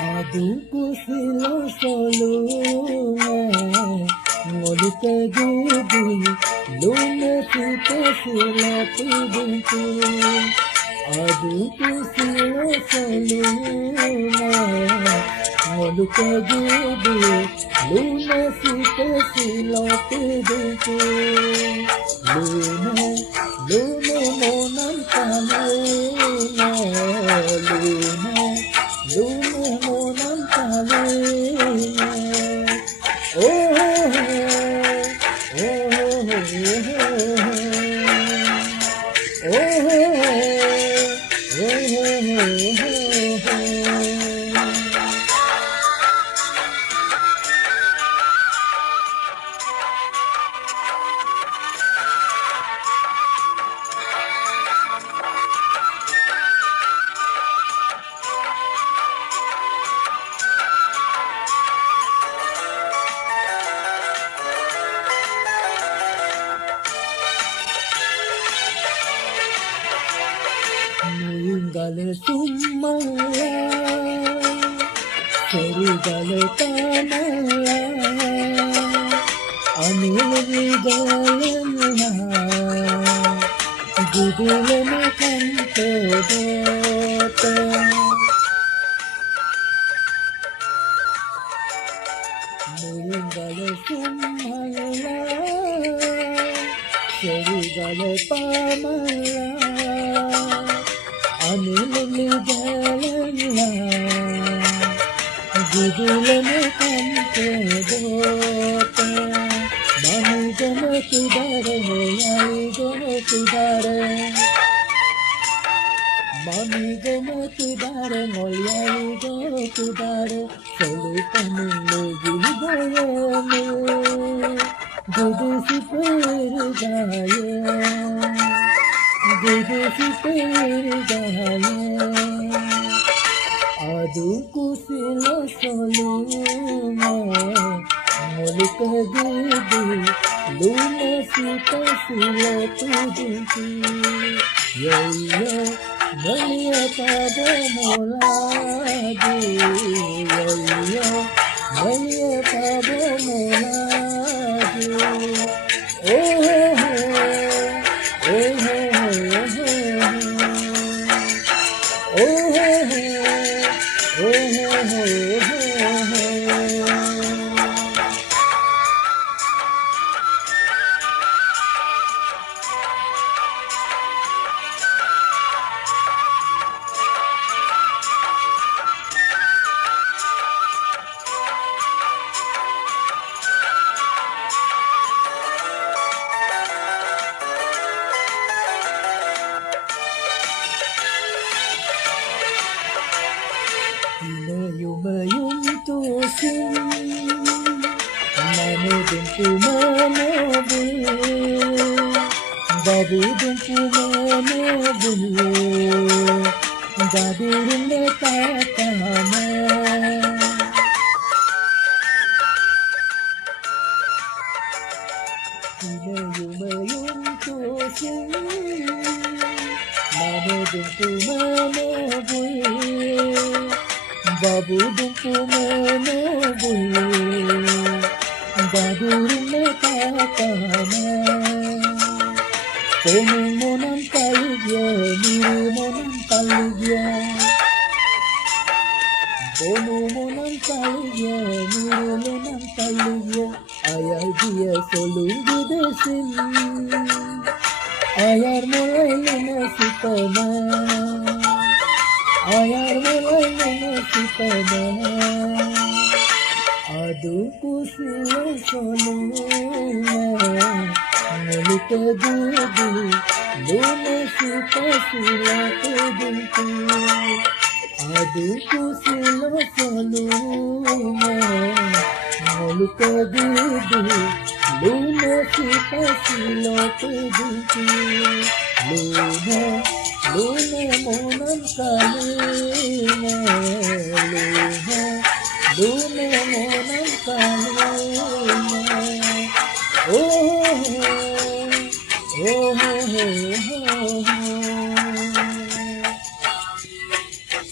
Adungku sila salungan ngolika gidi luna sita sila pidungku. Adungku sila salungan ngolika gidi luna sita sila pidungku. Luna monan kalena Luna monan kalena Ninggal sumala serigal tamala anil vigalena gudulena kantodota Ninggal sumala serigal tamala Anil vigalena gudulena kantodota Mani gama kudare yai gama kudare Mani gama kudare yai gama kudare Solu pamilo gudayame Gudu super gaya Gudu super gaya Adungku sila salungan ngolika gidi luna sita sila pidungku. Ya Malia pada moladu Ya Malia pada moladu Mayum tusin Mane dumpu mane bul Babu dumpu mane bul Dadurne tatama Mayum tusin Mane dumpu mane bul Babu dumpu mane bulu Dadurne tatama Ponu monan kalugya Miru monan kalugya Ponu monan kalugya Miru monan kalugya Ayar dia solungu desin Ayar mulai luna sitana Ayar mulai luna sitana Adu kusiwa soluna Nolika dudu Luna supasila kuduku Adu kusiwa soluna Nolika dudu Luna supasila kuduku Luna monam kalina Luna monam kalina